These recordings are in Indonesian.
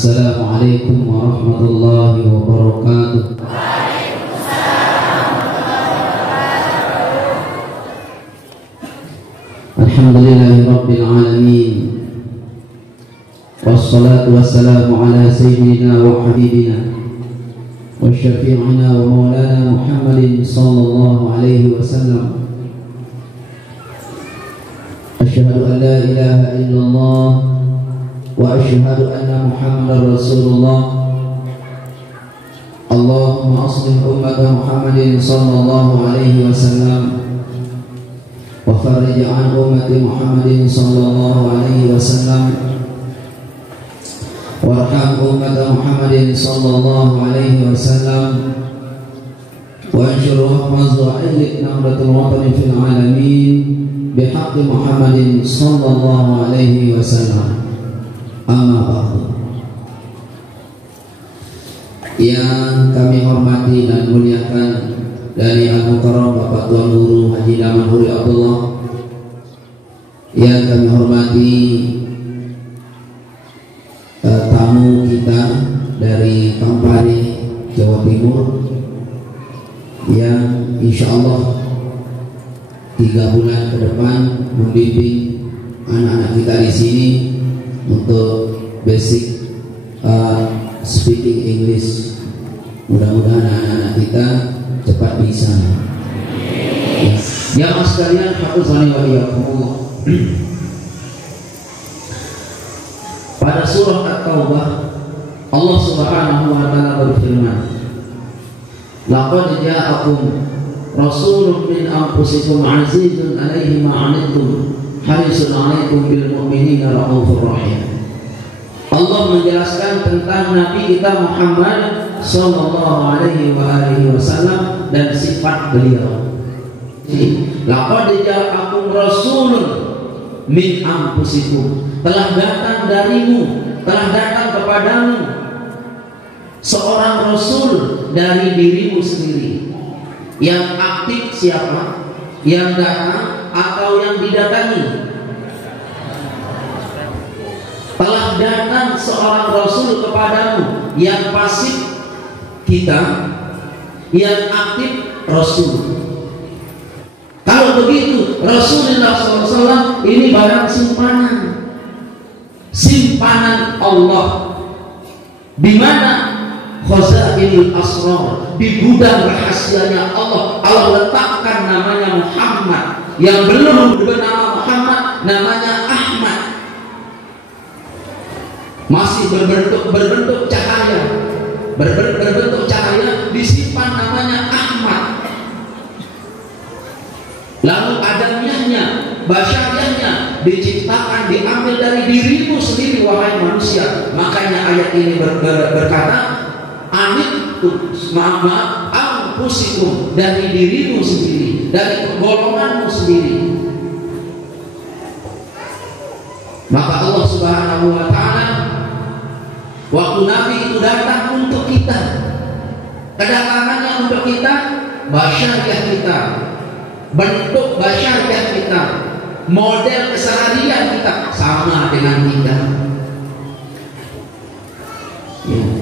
Assalamualaikum warahmatullahi wabarakatuh. Alhamdulillahi rabbil alamin. Wassalatu wassalamu ala sayyidina wa habibina wa syafi'ina wa maulana Muhammadin sallallahu alaihi wasallam. Asyhadu an la ilaha illallah wa asyhadu anna Muhammadar Rasulullah. Allahumma aslih ummata Muhammadin sallallahu alaihi wasallam wa farij an ummati Muhammadin sallallahu alaihi wasallam warham ummata Muhammadin sallallahu alaihi wasallam wa anshur rahmaz wa ayyid nahratul watani fil alamin bihaqqi Muhammadin sallallahu alaihi wasallam. Amma ba'du. Yang kami hormati dan muliakan dari Al-Mukarram Bapak Tuan Guru Haji Daman Huri Abdullah, yang kami hormati tamu kita dari Kampari, Jawa Timur, yang insya Allah 3 bulan ke depan membimbing anak-anak kita di sini untuk basic speaking English. Mudah-mudahan anak-anak kita cepat bisa. Ya mas sekalian, hafizani wa iyyakumullah. Pada surah At-Taubah Allah Subhanahu wa taala berfirman, laqad ja'akum rasulun min anfusikum azizun 'alaihi ma 'anittum harisun 'alaikum bil mu'minina raufur rahim. Allah menjelaskan tentang Nabi kita Muhammad sallallahu alaihi wasallam dan sifat beliau. Laqad ja'akum rasulun min anfusikum, telah datang darimu, telah datang kepadamu seorang rasul dari dirimu sendiri. Yang aktif siapa? Yang datang atau yang didatangi? Telah datang seorang rasul kepadamu. Yang pasif kita, yang aktif rasul. Kalau begitu, Rasulullah SAW ini barang simpanan, simpanan Allah. Di mana khazainul asrar, di gudang rahasianya Allah. Allah letakkan namanya Muhammad, yang belum bernama Muhammad namanya Ahmad, masih berbentuk cahaya, berbentuk cahaya, disimpan namanya Ahmad. Lalu adamiahnya, basyariahnya diciptakan, diambil dari dirimu sendiri wahai manusia. Makanya ayat ini berkata anfusikum, dari dirimu sendiri, dari golonganmu sendiri. Maka Allah Subhanahu wa taala waktu Nabi itu datang untuk kita, kedatangannya untuk kita, basyariah kita, bentuk basyariah kita, model keseharian kita sama dengan kita.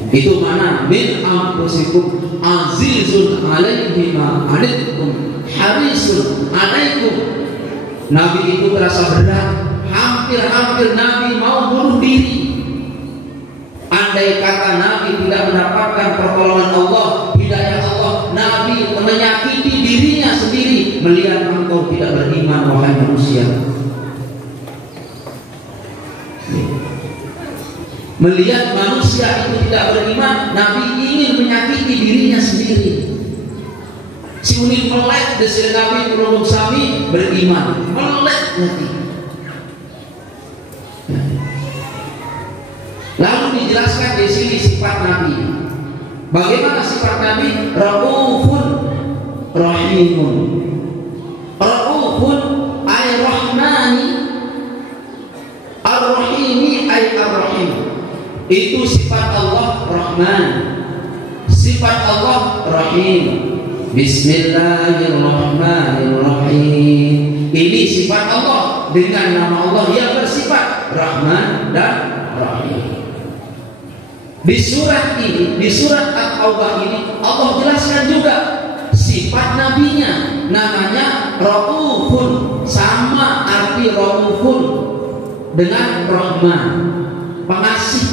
Itu mana min anfusikum azizun 'alaihi ma 'anittum harisun 'alaikum. Nabi itu terasa berat, hampir Nabi mau bunuh diri. Andai kata Nabi tidak mendapatkan pertolongan Allah, hidayah Allah, Nabi menyakiti dirinya sendiri melihat engkau tidak beriman wahai manusia. Melihat manusia itu tidak beriman, Nabi ingin menyakiti dirinya sendiri. Si unik melek desir Nabi berumur sami beriman, melek nanti. Lalu dijelaskan di sini sifat Nabi. Bagaimana sifat Nabi? Raufun Rahimun. Raufun ay rahmani, ar-rahimi ay ar-rahim. Itu sifat Allah Rahman, sifat Allah Rahim. Bismillahirrahmanirrahim. Ini sifat Allah dengan nama Allah yang bersifat Rahman dan Rahim. Di surat ini, di surat At-Taubah ini, Allah jelaskan juga sifat nabinya, namanya Raufun, sama arti Raufun dengan Rahman, pengasih.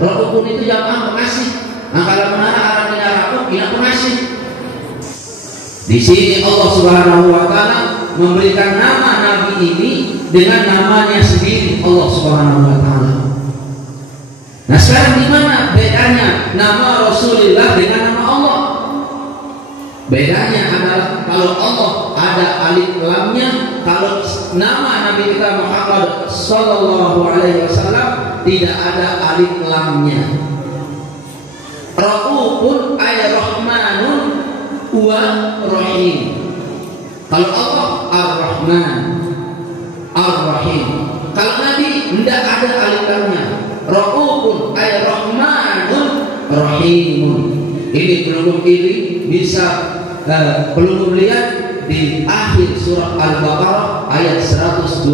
Raufun itu jamaah pengasih. Nah, kalau mana arah tidak Rauf, tidak pengasih. Di sini Allah Subhanahu wa taala memberikan nama nabi ini dengan namanya sendiri, Allah Subhanahu wa taala. Nah, sekarang di mana bedanya nama Rasulullah dengan nama Allah? Bedanya adalah kalau Allah ada alif lamnya, kalau nama Nabi kita Muhammad sallallahu alaihi wasallam tidak ada alif lamnya. Raufun ay rahmanun wa rahim. Kalau Allah Ar-Rahman, Ar-Rahim. Kalau Nabi tidak ada alif lamnya. Raufun ay rahmanun rahimun. Ini belum ini bisa belum lihat di akhir surah Al-Baqarah ayat 128.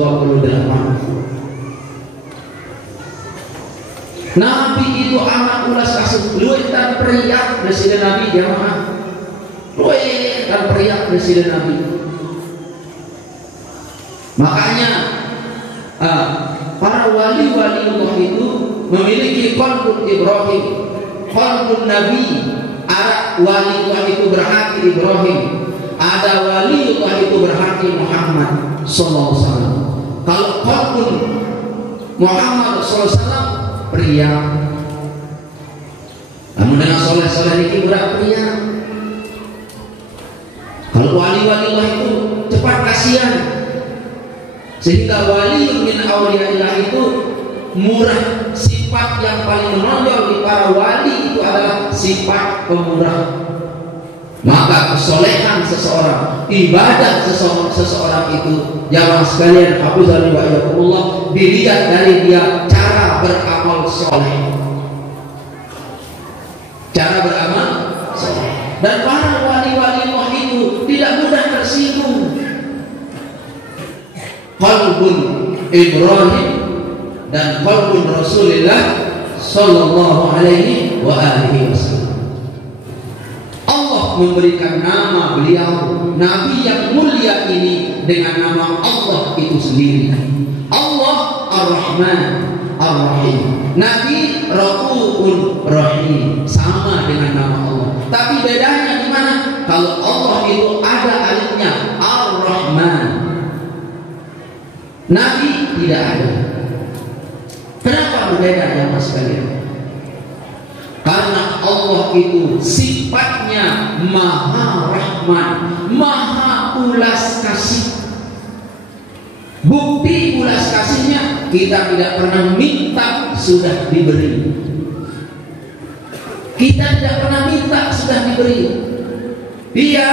Nabi itu amat ulas kasih, luwih dan periak presiden Nabi jamaah. Luwih dan periak presiden Nabi. Makanya para wali-wali Allah itu memiliki qalbun Ibrahim, qalbun Nabi. Ada wali Allah itu berhati Ibrahim, ada wali Allah itu berhati Muhammad sallallahu alaihi wasallam. Kalau qalbun Muhammad sallallahu alaihi wasallam pria, namun dengan soleh-soleh ini berat pria. Kalau wali-wali Allah itu cepat kasihan, sehingga wali min auliyaillah itu murah. Sifat yang paling menonjol di para wali itu adalah sifat pemurah. Maka kesolehan seseorang, ibadah seseorang itu, jamaah sekalian, hafizani wa iyyakumullah, dilihat dari dia cara beramal soleh, cara beramal soleh. Dan para wali-wali Allah itu tidak mudah tersinggung. Qalbun Ibrahim dan qalbun Rasulullah sallallahu alaihi wa alihi wasallam. Allah memberikan nama beliau Nabi yang mulia ini dengan nama Allah itu sendiri. Allah Ar-Rahman Ar-Rahim. Nabi Raufun Rahim, sama dengan nama Allah. Tapi bedanya di mana? Kalau Allah itu ada alifnya, Ar-Rahman. Nabi tidak ada. Kenapa berbeda ya mas sekalian? Karena Allah itu sifatnya Maha Rahman, Maha ulas kasih. Bukti ulas kasihnya, kita tidak pernah minta sudah diberi. Kita tidak pernah minta sudah diberi. Dia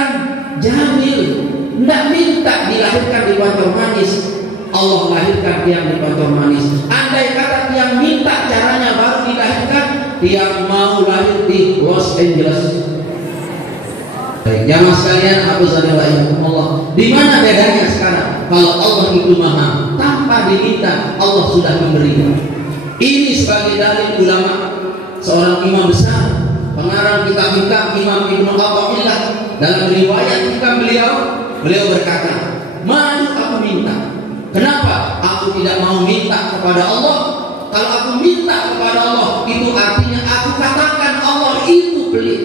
jamil, tidak minta dilahirkan di Bantar Manis, Allah lahirkan dia di Bantar Manis. Andai kata dia minta caranya baru dilahirkan, dia mau lahir di Los Angeles. Baik, jamaah sekalian, aku sadar Allah. Di mana bedanya sekarang? Kalau Allah itu maha, tanpa diminta Allah sudah memberi. Ini sebagai dalil ulama, seorang imam besar, pengarang kitab Imam Ibnu Athaillah, dalam riwayat kitab beliau berkata, "Maju aku minta." Kenapa? Aku tidak mau minta kepada Allah. Kalau aku minta kepada Allah, itu artinya aku katakan Allah itu pelit.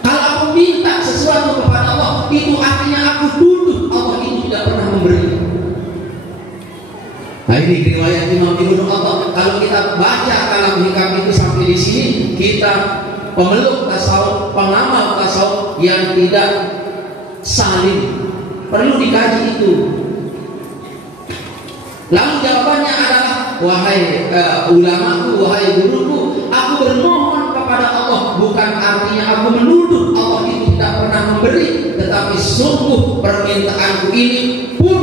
Kalau aku minta sesuatu kepada Allah, itu artinya aku tuduh Allah itu tidak pernah memberi. Nah, ini riwayat Imam Ibnu Athaillah. Kalau kita baca kalam hikam itu sampai di sini, kita pemeluk tasawuf, pengamal tasawuf yang tidak saling, perlu dikaji itu. Lalu jawabannya adalah, wahai ulamaku, wahai guruku, aku bermohon kepada Allah, bukan artinya aku menuduh Allah itu tidak pernah memberi, tetapi sungguh permintaanku ini pun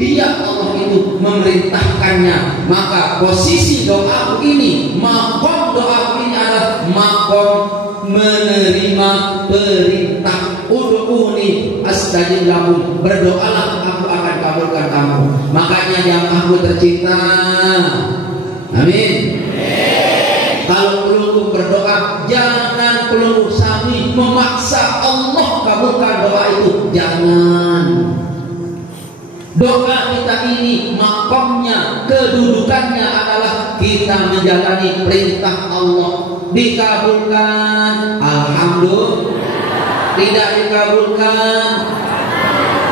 dia Allah itu memerintahkannya. Maka posisi doaku ini, makom doaku ini adalah makom menerima perintah. Ud'uni astajib lakum, berdoalah aku akan kabulkan kamu. Makanya jamaahku tercinta, amin. Kalau pelunggu berdoa, jangan pelunggu sami memaksa Allah kabulkan doa itu. Jangan. Doa kita ini makamnya, kedudukannya adalah kita menjalani perintah Allah. Dikabulkan, alhamdulillah. Tidak dikabulkan,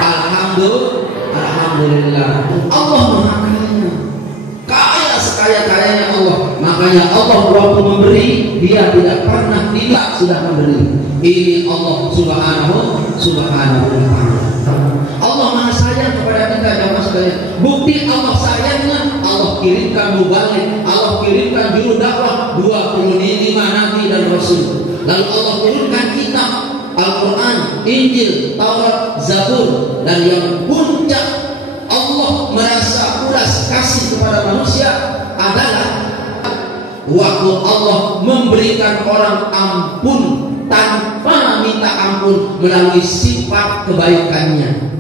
alhamdulillah. Allah Maha Kaya, kaya sekaya-kayanya Allah. Makanya Allah waktu memberi, Dia tidak pernah tidak sudah memberi. Ini Allah Subhanahu wa Ta'ala. Allah Maha sayang kepada kita jamaah sekalian. Bukti Allah sayangnya, Allah kirimkan mubalik, Allah kirimkan juru dakwah 25 nabi dan rasul. Lalu Allah turunkan kitab Al-Quran, Injil, Taurat, Zabur. Dan yang puncak Allah merasa ulas kasih kepada manusia adalah waktu Allah memberikan orang ampun tanpa minta ampun melalui sifat kebaikannya.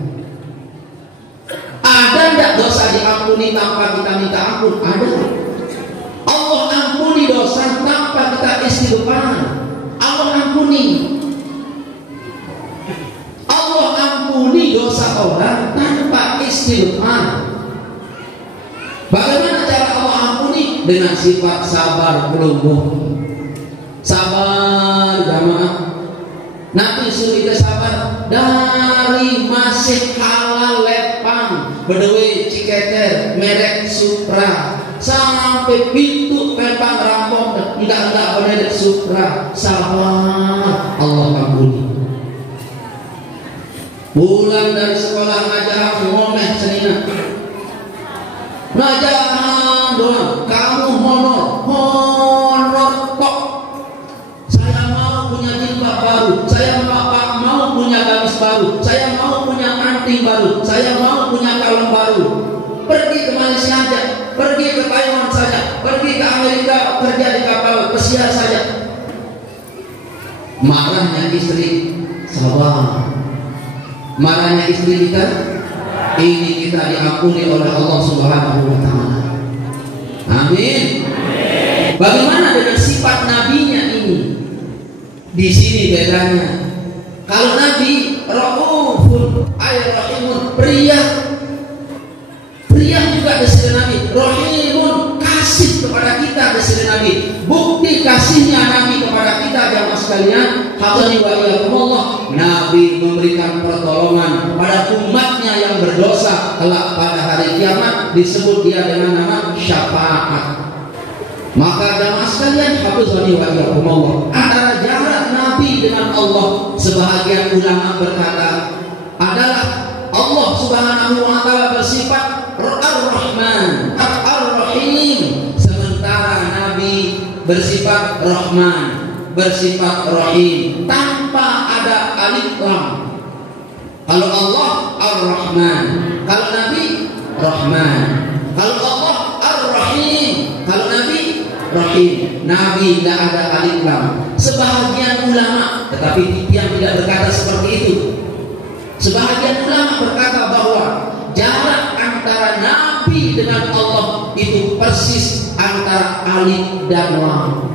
Ada tidak dosa diampuni tanpa kita minta ampun? Ada. Allah ampuni dosa tanpa kita istighfar. Allah ampuni dosa orang tanpa istighfar. Bagaimana cara Allah ampuni? Dengan sifat sabar pelungguh. Sabar jamaah. Nabi suruh kita sabar dari masih halal lepang Bedewi Ciketer merek Supra sampai pintu lepang rampok enggak merek Supra. Sabar, Allah ampuni. Pulang dari sekolah ngajar ngomeh senina. Ngajar doang, kamu honor kok. Saya mau punya jilbab baru, saya mau punya gamis baru, saya mau punya anting baru, saya mau punya kalung baru. Pergi ke Malaysia aja, pergi ke Taiwan saja, pergi ke Amerika kerja di kapal pesiar saja. Marahnya istri, sabar. Marahnya istri kita, ini kita diampuni oleh Allah Subhanahu wa Ta'ala. Amin. Bagaimana dengan sifat nabinya ini? Di sini bedanya. Kalau Nabi Raufun, Rahimun, pria juga disini Nabi. Rahimun, kasih kepada kita disini Nabi. Bukti kasihnya Nabi kepada kita jamaah sekalian. Nabi memberikan pertolongan pada umatnya yang berdosa kelak pada hari kiamat, disebut dia dengan nama syafaat. Maka jamaah sekalian, hafizani wa iyyakumullah, antara jarak Nabi dengan Allah, sebahagian ulama berkata adalah Allah Subhanahu wa Ta'ala bersifat Ar-Rahman, Ar-Rahim, sementara Nabi bersifat Rahman, bersifat Rahim, tanpa ada alif lam. Kalau Allah Ar-Rahman, kalau Nabi Rahman. Kalau Allah Ar-Rahim, kalau Nabi Rahim. Nabi tidak ada alif lam. Sebahagian ulama, tetapi yang tidak berkata seperti itu. Sebahagian ulama berkata bahwa jarak antara Nabi dengan Allah itu persis antara alif dan lam.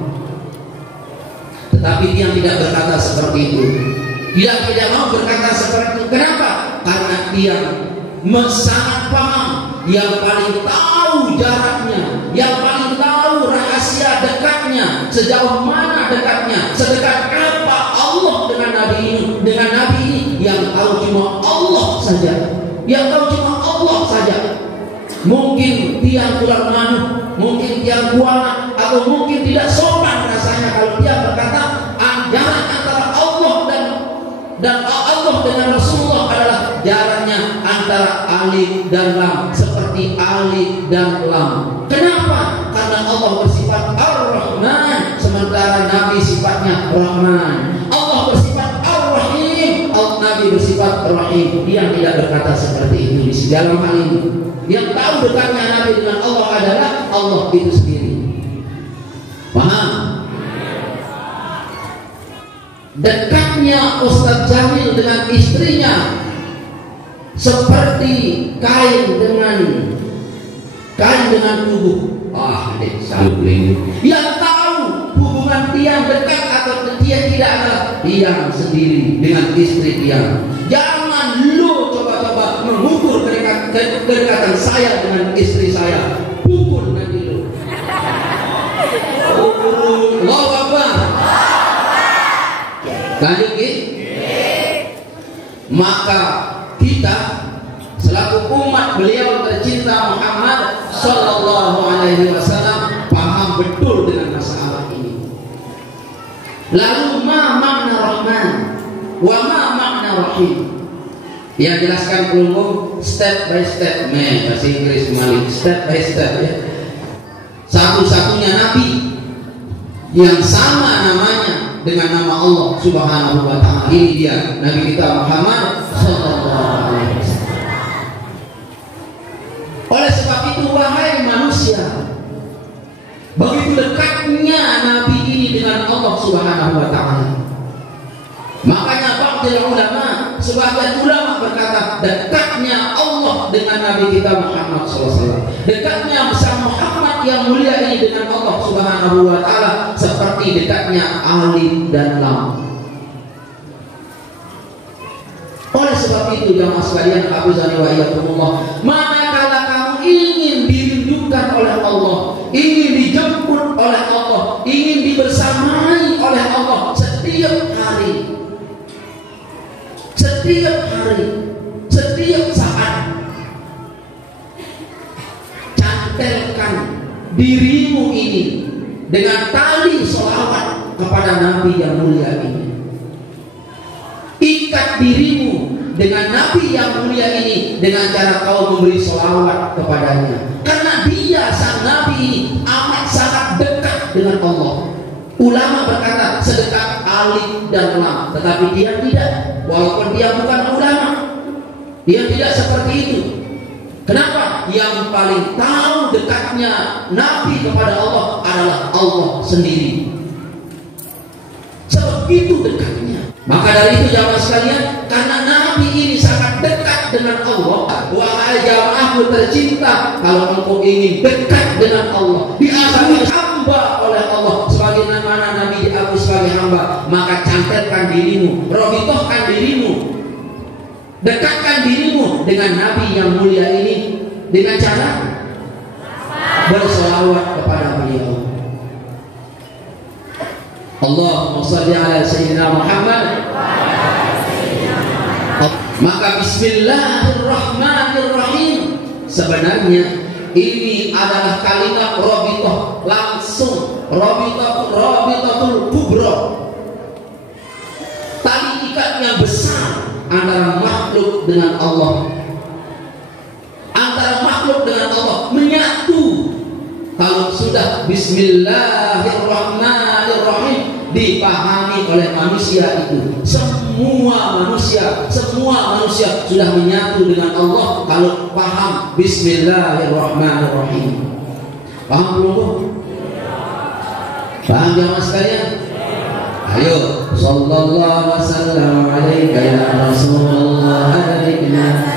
Tetapi dia tidak berkata seperti itu. Dia tidak mau berkata seperti itu. Kenapa? Karena dia sangat paham. Yang paling tahu jaraknya, yang paling tahu rahasia dekatnya, sejauh mana dekatnya, sedekat apa Allah dengan Nabi ini. Dengan Nabi ini yang tahu cuma Allah saja. Yang tahu cuma Allah saja. Mungkin dia kurang manuh, mungkin dia kuat, atau mungkin tidak sopan rasanya kalau dia berkata jarak antara Allah dan Allah dengan Rasulullah adalah jaraknya antara alif dan lam, seperti alif dan lam. Kenapa? Karena Allah bersifat Ar-Rahman, sementara Nabi sifatnya Rahman. Allah bersifat Ar-Rahim, Nabi bersifat Rahim. Dia tidak berkata seperti itu di dalam hal ini. Yang tahu dekatnya Nabi dengan Allah adalah Allah itu sendiri. Paham? Dekatnya Ustaz Jamil dengan istrinya seperti kain dengan tubuh. Yang tahu dia dekat atau dia tidak adalah dia sendiri dengan istri dia. Jangan lu coba-coba mengukur kedekatan saya dengan istri saya. Pukul nanti lu. Allahu Akbar. Lanjut ki. Maka kita selaku umat beliau tercinta Muhammad sallallahu alaihi wasallam paham betul dengan masalah ini. Lalu ma makna Rahman wa ma makna Rahim? Yang jelaskan ulum step by step, bahasa Inggris Malik, step by step ya. Satu-satunya nabi yang sama namanya dengan nama Allah Subhanahu wa taala. Ini dia Nabi kita Muhammad sallallahu alaihi wasallam. Oleh sebab itu wahai manusia, begitu dekatnya nabi ini dengan Allah Subhanahu wa taala. Makanya ba'dil ulama, sebagian ulama berkata dekatnya Allah dengan Nabi kita Muhammad SAW, dekatnya besar Muhammad yang mulia ini dengan Allah Subhanahu wa taala seperti dekatnya alif dan lam. Oleh sebab itu jamaah sekalian, hafizani wa iyyakumullah, manakala kamu ingin dirindukan oleh Allah, ingin dijemput oleh Allah, ingin dibersamai oleh Allah setiap hari, setiap saat, cantelkan dirimu ini dengan tali sholawat kepada Nabi yang mulia ini. Ikat dirimu dengan Nabi yang mulia ini dengan cara kau memberi sholawat kepadanya, karena dia sang Nabi ini amat sangat dekat dengan Allah. Ulama berkata sedekat alif dan lam, tetapi dia tidak, walaupun dia bukan ulama, dia tidak seperti itu. Kenapa? Yang paling tahu dekatnya Nabi kepada Allah adalah Allah sendiri. Sebegitu dekatnya. Maka dari itu jamaah sekalian, karena Nabi ini sangat dekat dengan Allah, wahai jamaahku tercinta, kalau engkau ingin dekat dengan Allah, diasami hamba oleh Allah sebagaimana Nabi diakui sebagai hamba, maka cantelkan dirimu, robitohkan dirimu, dekatkan dirimu dengan Nabi yang mulia ini dengan cara berselawat kepada beliau. Allahumma shalli ala sayyidina Muhammad. Maka bismillahirrahmanirrahim sebenarnya ini adalah kalimat robitoh, langsung robitotul kubro, tali ikat yang besar antara makhluk dengan Allah, antara makhluk dengan Allah menyatu. Kalau sudah bismillahirrahmanirrahim dipahami oleh manusia itu, semua manusia sudah menyatu dengan Allah kalau paham bismillahirrahmanirrahim. Paham belum? Paham jamaah sekalian? Ayo, sallallahu wasallam alaika ya Rasulullah alaikna.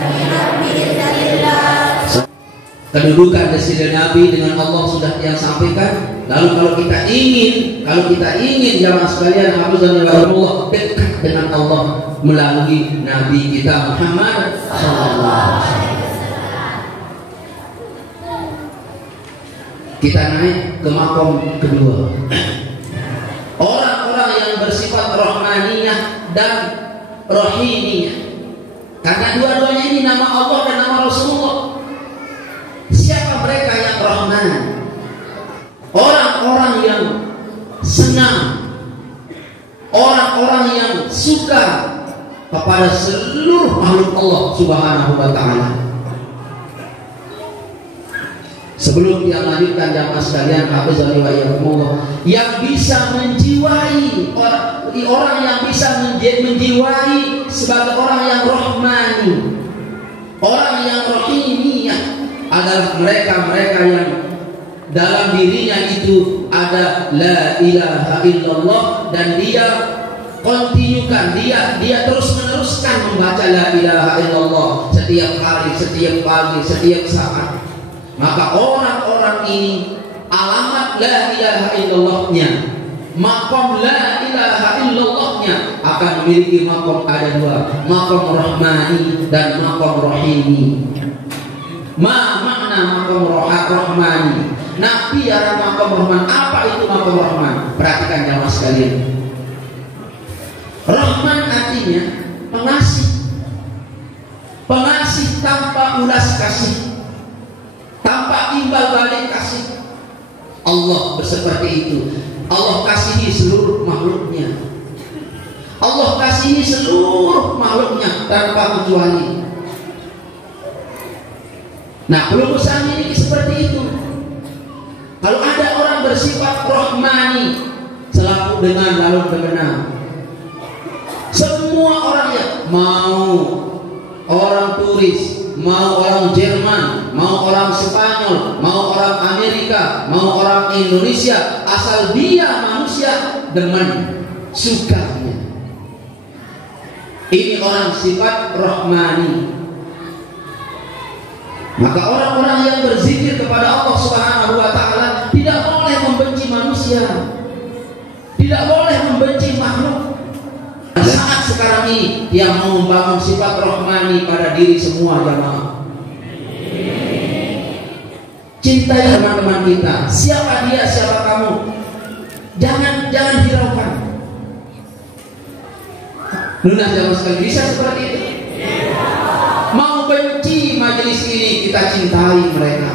Kedudukan desire Nabi dengan Allah sudah yang sampaikan. Lalu kalau kita ingin jamaah sekalian, hafizani wa Allah, dekat dengan Allah melalui Nabi kita Muhammad sallallahu alaihi wasallam. Kita naik ke makom kedua. Orang-orang yang bersifat rahmaniyah dan rahimiyah. Karena dua-duanya ini nama Allah dan nama Rasulullah. Siapa mereka yang rahman? Orang-orang yang senang, orang-orang yang suka kepada seluruh makhluk Allah Subhanahu wa taala. Sebelum dia melanjutkan jamaah sekalian, hafizani wa iyyakumullah, yang bisa menjiwai orang yang bisa menjiwai sebagai orang yang rahmani, orang yang rahimiyah adalah mereka-mereka yang dalam dirinya itu ada la ilaha illallah, dan dia kontinukan, dia terus meneruskan membaca la ilaha illallah setiap hari, setiap pagi, setiap saat. Maka orang-orang ini alamat la ilaha illallahnya makom la ilaha illallahnya akan memiliki makom, ada dua, makom rahmani dan makom rahimi. Makna makom rahmani? Nabi ada makom rahman. Apa itu makom rahman? Perhatikan jamaah sekalian. Rahman artinya pengasih, pengasih tanpa ulas kasih, tanpa imbal balik kasih. Allah seperti itu. Allah kasihi seluruh makhluknya. Allah kasihi seluruh makhluknya tanpa kecuali. Nah, pelukul sami ini seperti itu. Kalau ada orang bersifat rahmani, selalu dengan lalu benar. Semua orang yang mau orang turis, mau orang Jerman, mau orang Spanyol, mau orang Amerika, mau orang Indonesia, asal dia manusia demen, sukanya. Ini orang sifat rahmani. Maka orang-orang yang berzikir kepada Allah Subhanahu wa ta'ala tidak boleh membenci manusia, tidak boleh membenci makhluk. Saat sekarang ini dia mau membangun sifat rahmani pada diri semua jamaah. Cintai teman-teman kita. Siapa dia, siapa kamu? Jangan hiraukan. Lunas jamaah sekali, bisa seperti itu. Mau benci majelis ini, kita cintai mereka.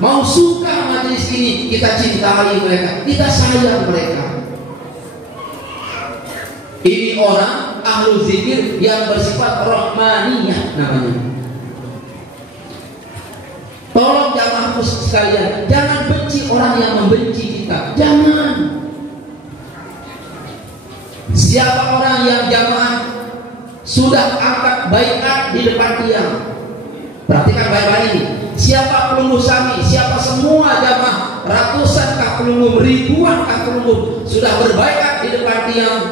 Mau suka majelis ini, kita cintai mereka, kita sayang mereka. Ini orang ahlu zikir yang bersifat rahmaniyah namanya. Tolong jamaahku sekalian, jangan benci orang yang membenci kita. Jangan. Siapa orang yang jamaah sudah angkat baiat di depan tiang, perhatikan baik-baik ini. Siapa pelunggu sami, siapa semua jamaah, ratusan kah pelunggu, ribuan kah pelunggu sudah berbaiat di depan tiang,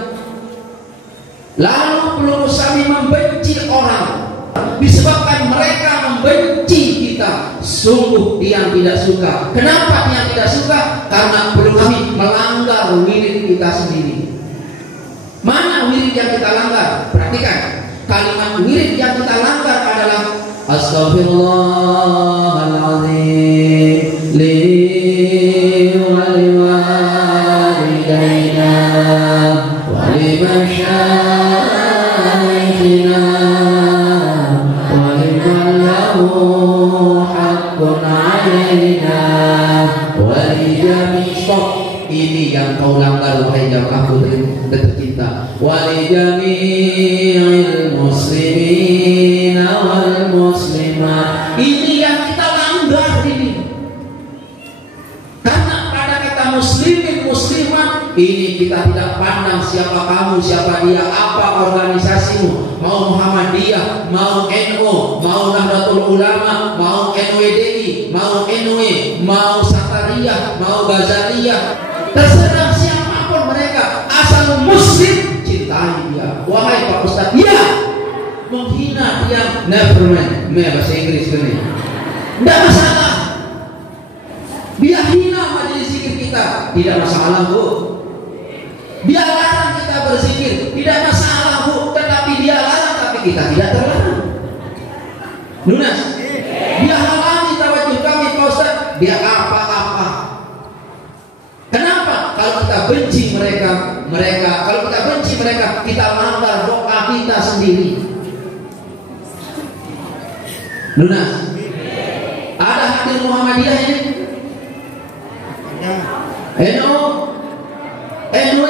lalu pelunggu sami membenci orang disebabkan mereka membenci kita, sungguh dia tidak suka. Kenapa dia tidak suka? Karena pelunggu kami melanggar wirid kita sendiri. Mana wirid yang kita langgar? Perhatikan, kalimat wirid yang kita langgar adalah Astaghfirullahaladzim li wa liwalidayna wa limasyaikhina wa liman lahu haqqun alaina wa lijami. Ini yang kau langgar wahai jamaahku tercinta. Wa lijami'il muslimina wal muslimat. Ini yang kita langgar ini. Karena pada kata muslimin muslimat ini kita tidak pandang siapa kamu, siapa dia, apa organisasimu, mau Muhammadiyah, mau NU, mau Nahdlatul Ulama, mau NWDI, mau NW, mau Satariyah, mau Ghazaliyah, terserah siapapun mereka, asal muslim cintai dia. Wahai Pak Ustaz, ya menghina dia, never mind. Bahasa Inggris ini tidak masalah. Dia hina majelis zikir kita, tidak masalah bu. Dia larang kita berzikir, tidak masalah bu. Tetapi dia larang, tapi kita tidak terlarang. Lunas. Dia halangi tawajuh kami Pak Ustaz, dia apa-apa. Kenapa? Kalau kita benci mereka, kalau kita benci mereka, kita langgar doa kita sendiri. Lunas. Ada hadir Muhammadiyah ini? NU, NW,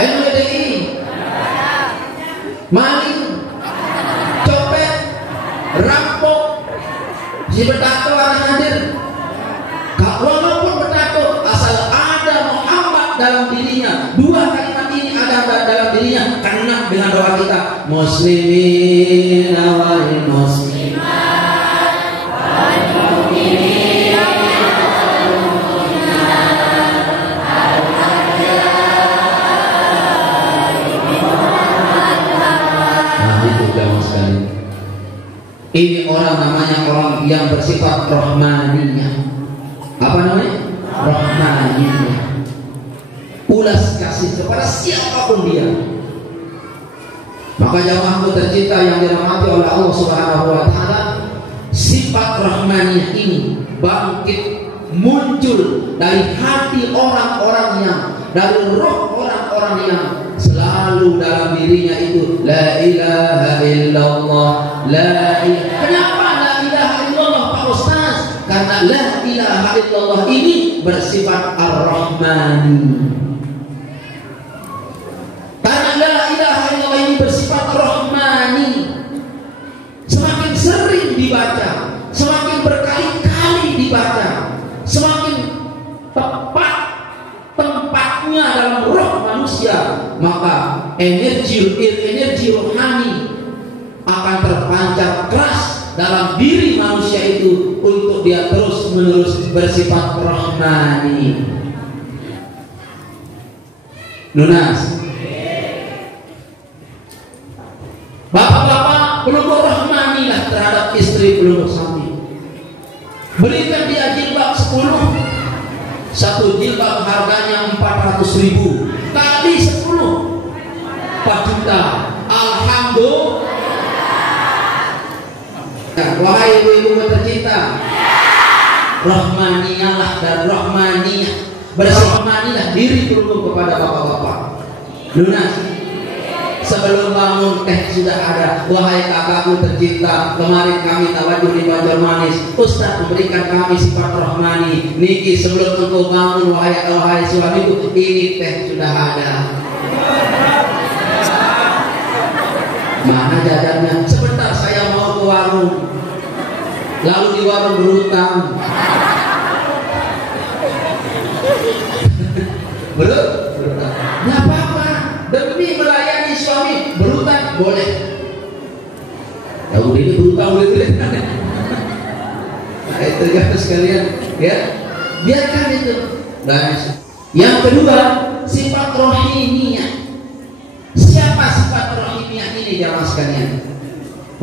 NWDI, maling, copet, rampok, si bertato ada hadir. Walaupun bertato, asal ada Muhammad dalam dirinya, dua kalimat ini ada dalam dirinya, kena dengan doa kita. Muslimin wal muslimat wal mu'minin wal mu'minat ini orang namanya orang yang bersifat rahmaniyah. Apa namanya? Rahmaniyah. ulas kasih kepada siapapun dia. Maka jamaahku tercinta yang dirahmati oleh Allah Subhanahu wa taala, sifat rahmaniyah ini bangkit muncul dari hati orang-orang yang, dari roh orang-orang yang selalu dalam dirinya itu la ilaha illallah, la ilaha. Kenapa la ilaha illallah Pak Ustaz? Karena la ilaha illallah ini bersifat ar-Rahmani. Karena la ilaha illallah ini bersifat Rahmani. Semakin sering dibaca, semakin berkali-kali dibaca, semakin tepat tempatnya dalam roh manusia, maka energi rohani akan terpancar keras dalam diri manusia itu untuk dia terus menerus bersifat rahmani. Lunas. Bapak-bapak pelupuk rahmani lah terhadap istri pelupuk suami. Berikan dia jilbab 10. Satu jilbab harganya 400.000 kali 10 4 juta. Alhamdulillah. Wahai ibu-ibu tercinta, rahmaniyah lah dan rahmaniyah, bersahmanilah diri dulu kepada bapak-bapak. Lunas. Sebelum bangun sudah ada. Wahai kakakku tercinta, kemarin kami tawaduk di Banjarmanis, Ustaz memberikan kami sifat rahmani. Niki sebelum engkau bangun wahai suamiku, ini teh sudah ada. Mana jajannya? Sebentar saya mau ke warung. Lalu di warung berutang. Berutang. Nggak apa-apa. Demi melayani suami berutang boleh. Ya udah ini berutang boleh. Nah, itu guys sekalian, ya biarkan itu. Dan yang kedua sifat rohimiyah. Siapa sifat rohimiyah ini jamaah sekalian?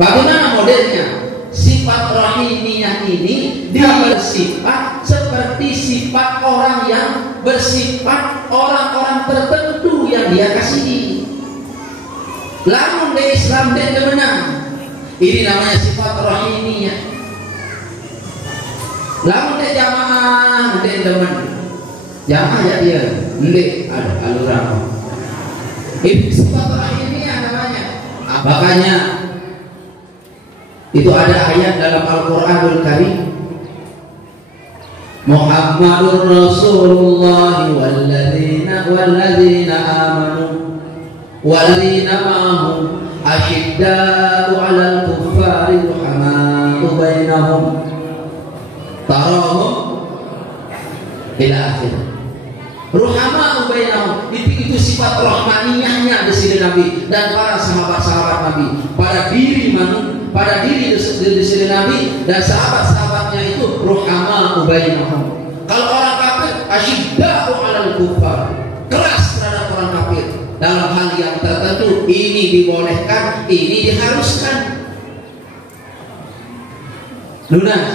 Bagaimana modelnya? Sifat rohimiyah ini dia bersifat seperti sifat orang yang bersifat orang-orang tertentu yang dia kasihi. Lamun di Islam dia menang. Ini namanya sifat rohimiyah. Lamun di jamaah dia teman. Jamaah ya dia, ndek ada aluran. Ini sifat rohimiyah namanya. Makanya itu ada ayat dalam Al-Quranul Karim, Muhammadur Rasulullah walladzina amanu walladzina ma'ahu asyidda'u 'alal kuffari ruhama'u bainahum tarahum ila akhir. Ruhama'u bainahum itu sifat rahmaniyahnya di sini Nabi dan para sahabat-sahabat Nabi pada diri di sini Nabi dan sahabat-sahabatnya itu ruhama'u bainahum. Kalau orang kafir asyidda'u 'alal kuffar, keras terhadap orang kafir dalam hal yang tertentu. Ini dibolehkan, ini diharuskan. Lunas,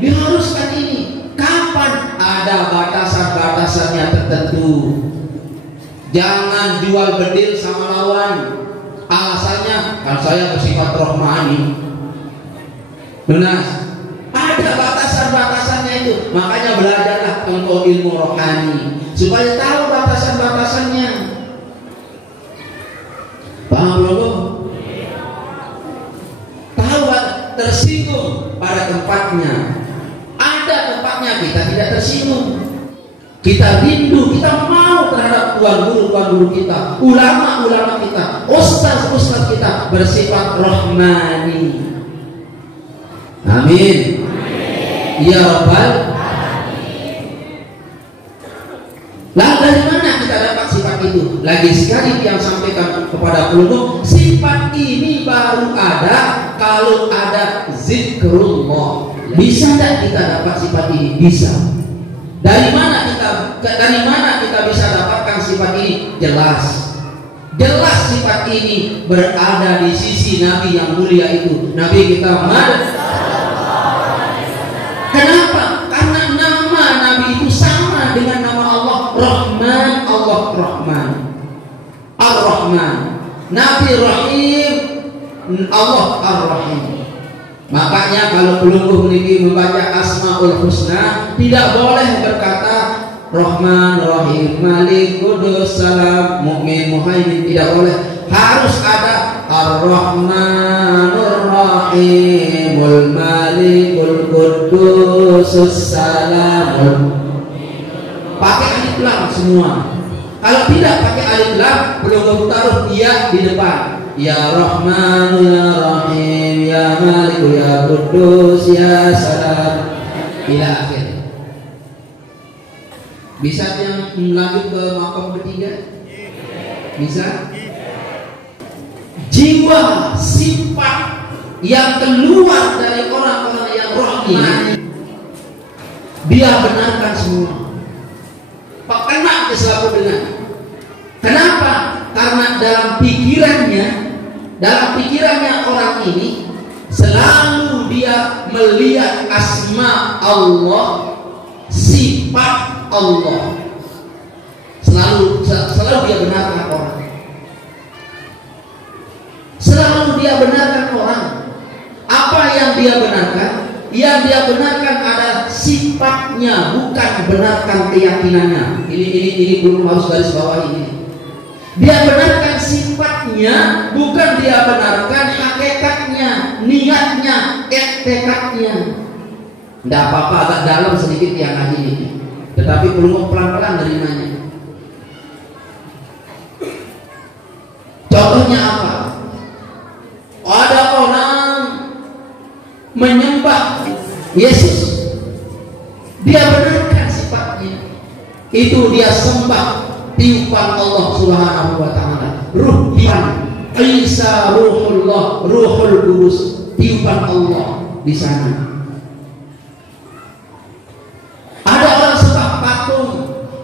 diharuskan ini. Kapan ada batasan-batasannya tertentu. Jangan jual bedil sama lawan. Alasannya kan saya bersifat rohmani. Lunas, ada batasan-batasannya itu. Makanya belajarlah untuk ilmu rohani supaya tahu batasan-batasannya. Paham belum? Tahu tersinggung pada tempatnya. Ada tempatnya kita tidak tersinggung. Kita rindu, kita mau terhadap tuan guru kita, ulama-ulama kita, ustaz-ustaz kita bersifat rahmani. Amin. Ya Rabbal Alamin. Lalu dari mana kita dapat sifat itu? Lagi sekali yang sampaikan kepada peluduk, sifat ini baru ada kalau ada zikrullah. Bisa tidak kita dapat sifat ini? Bisa. Dari mana kita bisa dapatkan sifat ini? Jelas sifat ini berada di sisi Nabi yang mulia itu, Nabi kita Muhammad. Kenapa? Karena nama Nabi itu sama dengan nama Allah Rahman, Allah Nabi Rahim, Allah Ar-Rahim. Makanya kalau belum membaca Asmaul Husna, tidak boleh berkata Rahman, Rahim, Malik, Qudus, Salam, Mu'min, Muhaimin, tidak boleh. Harus ada Ar-Rahmanur Rahimul Malikul Qudusus Salamul. Pakai alif lam semua. Kalau tidak pakai alif lam, belum taruh ya di depan. Ya Rahman, ya Rahim, ya Malik, ya Qudus, ya Salam, ila akhir. Bisa yang lanjut ke makom ketiga? Bisa? Jiwa sifat yang keluar dari orang-orang yang Rahman, dia benarkan semua. Pak kena selalu dengar. Kenapa? Karena dalam pikirannya orang ini selalu dia melihat asma Allah, sifat Allah. Selalu dia benarkan orang. Selalu dia benarkan orang. Apa yang dia benarkan? Yang dia benarkan adalah sifatnya, bukan benarkan keyakinannya. Ini belum harus garis bawah ini. Dia benarkan sifatnya, bukan dia benarkan hakikatnya, niatnya, tekadnya. Tidak apa-apa, agak dalam sedikit yang ngaji ini, tetapi perlu pelan-pelan nerimanya. Contohnya apa? Ada orang menyembah Yesus, dia benarkan sifatnya, itu dia sembah tiupan Allah Subhanahu wa Ta'ala, ruh Tuhan Isa, Ruhullah, Ruhul Kudus, tiupan Allah di sana. Ada orang sembah patung,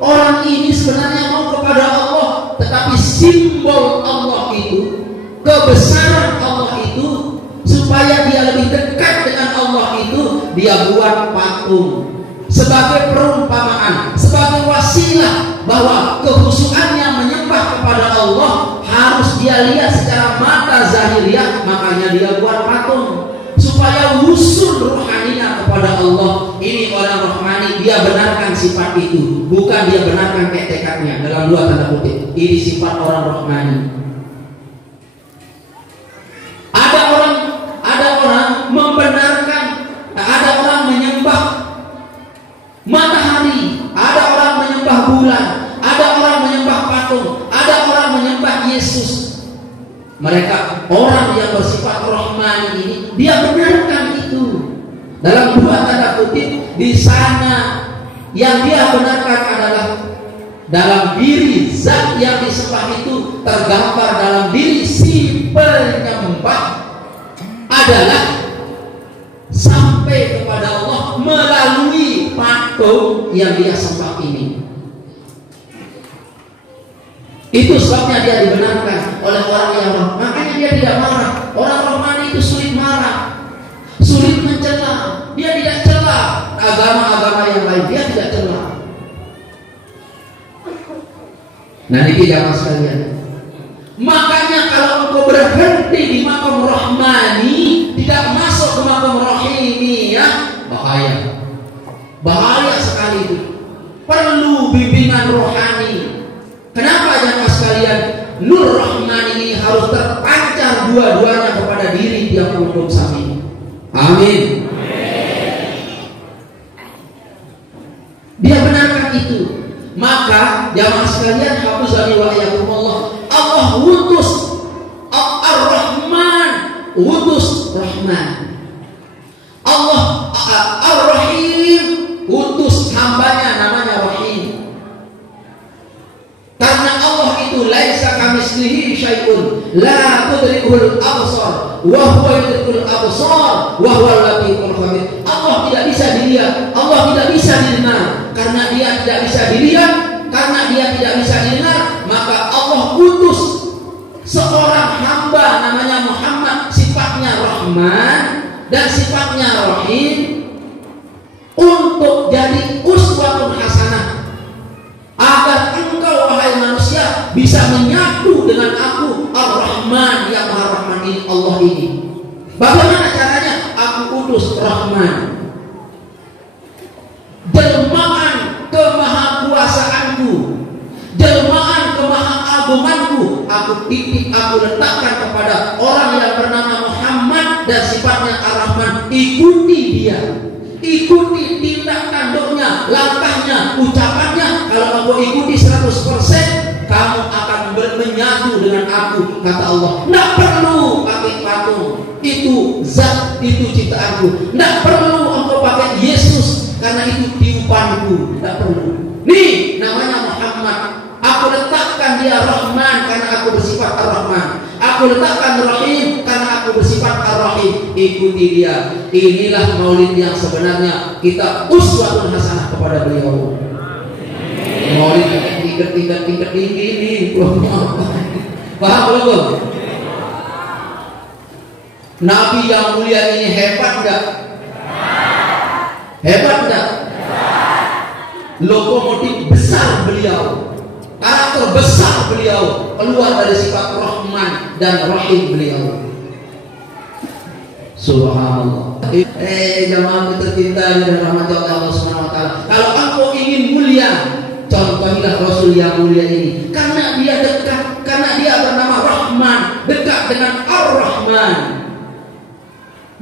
orang ini sebenarnya mau kepada Allah, tetapi simbol Allah itu, kebesaran Allah itu, supaya dia lebih dekat dengan Allah itu, dia buat patung sebagai perumpamaan, sebagai wasilah bahwa kehusuannya menyembah kepada Allah harus dia lihat secara mata zahiriah. Makanya dia buat patung supaya usul rohaninya kepada Allah. Ini orang rohani, dia benarkan sifat itu, bukan dia benarkan tekadnya. Dalam dua tanda kutip, ini sifat orang rohani. Ada orang membenarkan, ada orang menyembah matahari, ada orang menyembah bulan, ada orang menyembah patung, ada orang menyembah Yesus. Mereka orang yang bersifat rohmani ini, dia benarkan itu. Dalam dua tanda kutip, di sana yang dia benarkan adalah dalam diri zat yang disembah itu tergambar dalam diri si penyembah adalah sampai kepada Allah melalui patung yang dia sembah ini. Itu sebabnya dia dibenarkan oleh orang yang roh. Makanya dia tidak marah. Orang rohani itu sulit marah, sulit mencela. Dia tidak cela agama-agama yang lain, dia tidak cela. Nah, ini jamaah sekalian. Makanya kalau engkau berhenti di maqam rohmani, tidak masuk ke maqam rohimi, ya bahaya. Bahaya sekali itu. Perlu bimbingan rohani. Kenapa jamaah sekalian? Nur Rahman ini harus terpancar dua-duanya kepada diri tiap untuk sami. Amin. Dia benarkan itu. Maka jamaah sekalian, hafizani wa iyyakumullah, Allah utus Ar-Rahman, utus Rahman. Allah Ar-Rahim, utus hambanya namanya Rahim. Karena Allah itu laisa kamitslihi syai'un, la tudrikul absar, wa huwa yudrikul absar, wa huwa al-latiful khabir. Allah tidak bisa dilihat, Allah tidak bisa didengar. Karena dia tidak bisa dilihat, karena dia tidak bisa didengar, maka Allah utus seorang hamba namanya Muhammad, sifatnya Rahman dan sifatnya Rahim, untuk jadi uswatun hasanah, agar engkau wahai manusia bisa menyatu dengan aku Ar-Rahman, yang Maha Rahman ini, Allah ini. Bagaimana caranya? Aku utus Rahman, jelmaan kemahakuasaanku, jelmaan kemahaagunganku, aku titip, aku letakkan kepada orang yang bernama Muhammad dan sifatnya Ar-Rahman. Ikuti dia, ikuti tindak tanduknya, langkahnya, ucapannya. Kalau kamu ikuti 100%, kamu akan menyatu dengan aku, kata Allah. Tidak perlu pakai patung, itu zat, itu ciptaanku. Tidak perlu engkau pakai Yesus, karena itu tiupanku. Tidak perlu. Nih namanya Muhammad. Aku letakkan dia Rahman karena aku bersifat Ar-Rahman. Aku letakkan Rahim karena aku bersifat Ar-Rahim. Ikuti dia. Inilah maulid yang sebenarnya kita uswatun hasanah kepada beliau. Maulid tingkat tinggi ini. Paham belum? Nabi yang mulia ini hebat enggak? Hebat enggak? Lokomotif besar beliau, karakter besar beliau, keluar dari sifat Rahman dan Rahim beliau. Subhanallah. Jamaah tercinta dan rahmat Allah Subhanahu wa taala. Kalau engkau ingin mulia, contohilah Rasul yang mulia ini. Karena dia dekat, karena dia bernama Rahman, dekat dengan Ar-Rahman.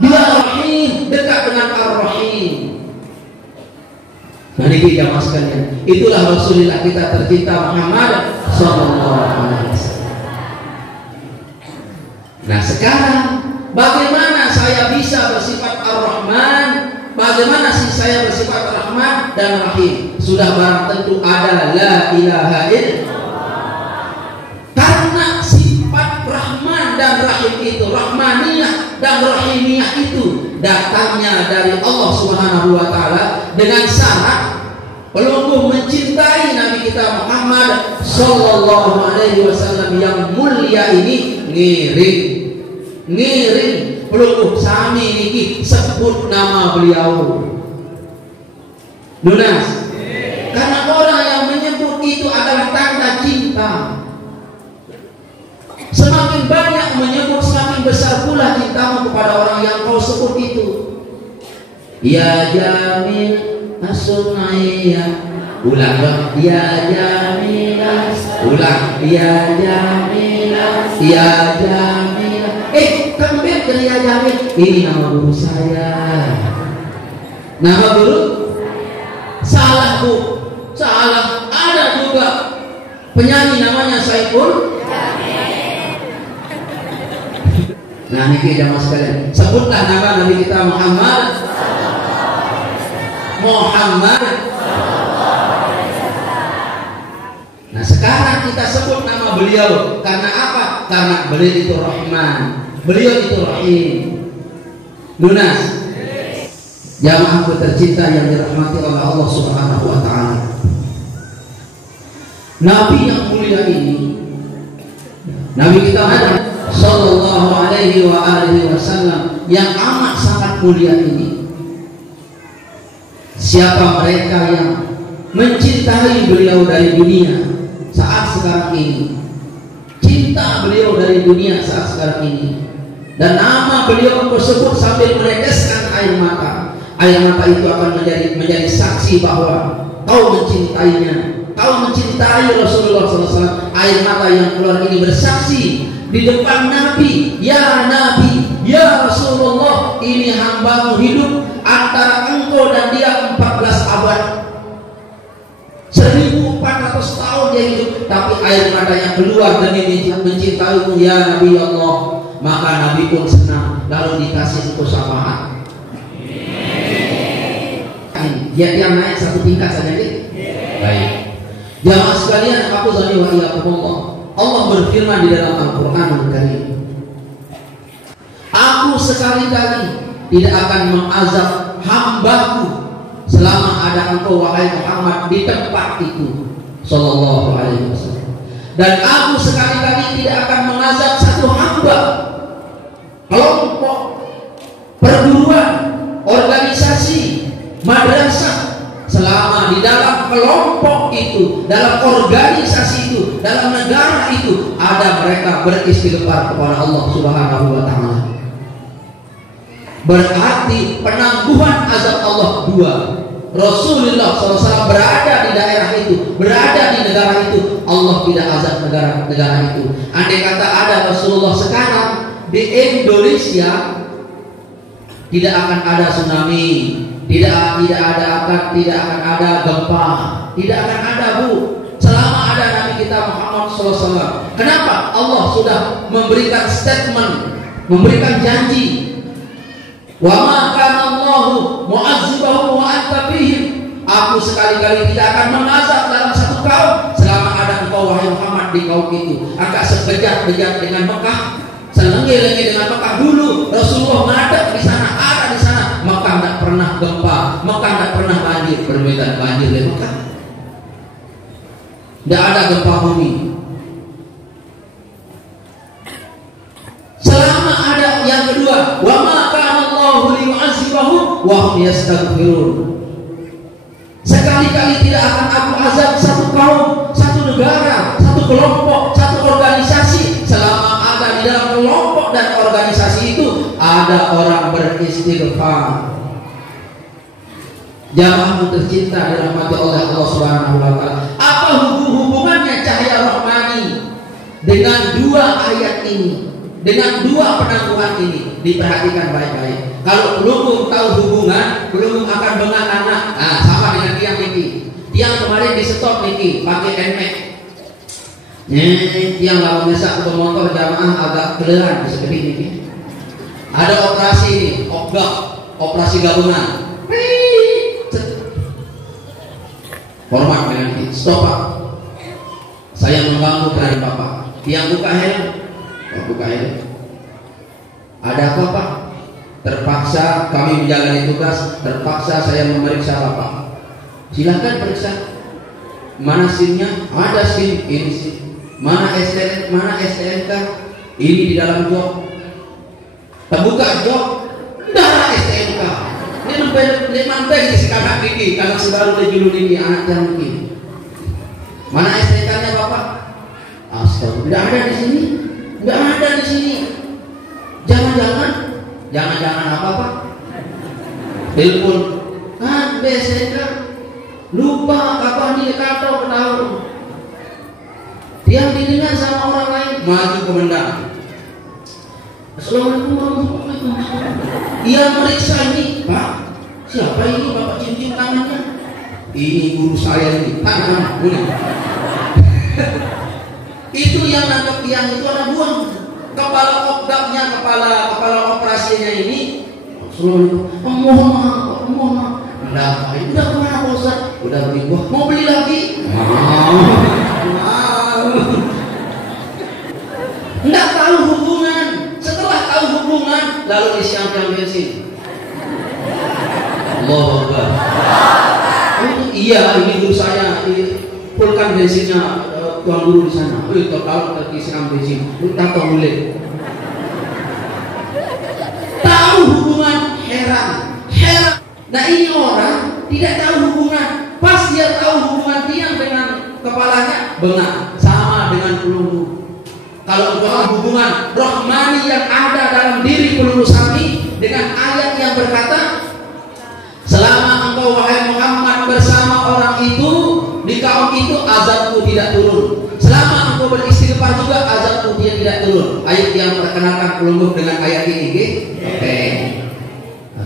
Dia Rahim, dekat dengan Ar-Rahim. Nah ini jamaah sekalian, itulah Rasulullah kita tercinta Muhammad sallallahu alaihi wasallam. Nah sekarang bagaimana saya bisa bersifat Ar-Rahman? Bagaimana sih saya bersifat Rahman dan Rahim? Sudah barang tentu ada la ilaha illallah. Karena sifat Rahman dan Rahim itu, Rahmaniyah dan Rahimiyah itu datangnya dari Allah Subhanahu wa taala dengan syarat pelungguh mencintai Nabi kita Muhammad sallallahu alaihi wasallam yang mulia ini. Ngiring pelungguh sami niki sebut nama beliau. Lunas. Karena orang yang menyebut itu adalah tanda cinta. Semakin banyak menyebut, semakin besar pula cintamu kepada orang yang kau sebut itu. Ya Jamil As-Sunnaya. Ulang dong. Ya Jamil. Ulang. Ya Jamil. Ya Jamil. Kembali ke Ya Jamil. Ini nama guru saya. Nama guru? Salah bu. Salah. Ada juga penyanyi namanya Saiful. Nah ini jamaah sekalian, sebutlah nama Nabi kita Muhammad. Nah sekarang kita sebut nama beliau karena apa? Karena beliau itu Rahman, beliau itu Rahim. Lunas. Jamaahku tercinta yang dirahmati oleh Allah Subhanahu wa taala. Nabi yang mulia ini, Nabi kita Muhammad sallallahu alaihi wa alihi wasallam yang amat sangat mulia ini. Siapa mereka yang mencintai beliau dari dunia saat sekarang ini, cinta beliau dari dunia saat sekarang ini, dan nama beliau tersebut sambil meneteskan air mata. Air mata itu akan menjadi saksi bahwa kau mencintainya, kau mencintai Rasulullah SAW. Air mata yang keluar ini bersaksi di depan Nabi, ya Rasulullah, ini hambamu hidup antara engkau dan dia 14 abad, 1400 tahun dia hidup, tapi air mata yang keluar demi mencintaimu ya Nabi Allah. Maka Nabi pun senang, lalu dikasih syafaat. Yang naik satu tingkat saja nih. Baik. Jamaah sekalian, aku zani wa iyyakumullah. Allah berfirman di dalam Al-Quran Al-Karim, aku sekali-kali tidak akan mengazab hambaku selama ada engkau wahai Muhammad di tempat itu sallallahu alaihi wasallam. Dan aku sekali-kali tidak akan mengazab satu hamba, kelompok, perguruan, organisasi, madrasah selama di dalam kelompok itu itu, dalam organisasi itu, dalam negara itu, ada mereka beristighfar kepada Allah Subhanahu wa Ta'ala. Berarti penangguhan azab Allah dua. Rasulullah SAW berada di daerah itu, berada di negara itu, Allah tidak azab negara itu. Andai kata ada Rasulullah sekarang di Indonesia, tidak akan ada tsunami, tidak akan ada gempa, tidak akan ada, Bu, selama ada Nabi kita Muhammad SAW. Kenapa? Allah sudah memberikan statement, memberikan janji. Wa ma kana Allahu mu'azzibahum wa anta fihim. Aku sekali-kali tidak akan mengazab dalam satu kaum selama ada engkau wahai Muhammad di kaum itu. Agak sebejat-bejat dengan Mekah, selenggi-lenggi dengan Mekah dulu. Rasulullah ngadep di sana, ada di sana. Mekah tidak pernah gempa, Mekah tidak pernah banjir. Perbedaan banjir di Mekah, tidak ada gempa bumi. Selama ada yang kedua, wa ma kana Allahu liyu'azzibahum wa hum yastaghfirun. Sekali-kali tidak akan aku azab satu kaum, satu negara, satu kelompok, satu organisasi selama ada di dalam kelompok dan organisasi itu ada orang beristighfar. Jamaahmu tercinta dirahmati oleh Allah Subhanahu wa Ta'ala. Apa hubungannya cahaya rohmani dengan dua ayat ini? Dengan dua penangguhan ini, diperhatikan baik-baik. Kalau belum tahu hubungan, belum akan bengat anak. Nah, sama dengan tiang niki. Tiang kemarin di stop niki pakai emek. Tiang lawan mesak pemotor jamaah agak kelelahan seperti ini. Ada operasi ini, operasi gabungan. Hormat dengan ini. Stop, Pak. Saya mengganggu kerana Bapak. Tiang buka helm. Buka helm. Ada apa, Pak? Terpaksa kami menjalani tugas, terpaksa saya memeriksa Bapak. Silahkan periksa. Mana SIM-nya? Ada SIM, ini SIM. Mana STNK? Ini di dalam jok. Terbuka jok, darah STNK. Ini mampir di sekarang ini, karena sebaru dejulun ini anak jam ini. Mana STNK-nya Bapak? Astaga, tidak ada di sini. Nggak ada di sini. Jangan apa, Pak? Telepon. BSNK lupa kapan dia kata tahu. Dia didengar sama orang lain, maju komandan. Assalamualaikum. Ia meriksa ini, Pak. Siapa ini? Bapak cium tangannya. Ini guru saya ini. Tangan. Itu yang nangkep tiang itu ada buang. Kepala okdapnya, kepala operasinya ini mohon maaf. Udah kemana Pak Ustaz? Udah beli buah. Mau beli lagi? Nggak tahu hubungan. Setelah tahu hubungan, lalu disiapkan bensin. Allahu Akbar. Iya, ini guru saya. Pulkan bensinnya. Tuan guru di sana, kalau terkisiram bensin, tak tahu boleh. Tahu hubungan, heran. Nah ini orang tidak tahu hubungan. Pas dia tahu hubungan tiang dengan kepalanya, bengak, sama dengan peluru. Kalau tahu hubungan rohmani yang ada dalam diri peluru Sami dengan ayat yang berkata, selama engkau wahai Muhammad bersama orang itu, di kaum itu azabku tidak turun. Selama engkau beristighfar juga azabku dia tidak turun. Ayat yang perkenalkan pelungguh dengan ayat ini,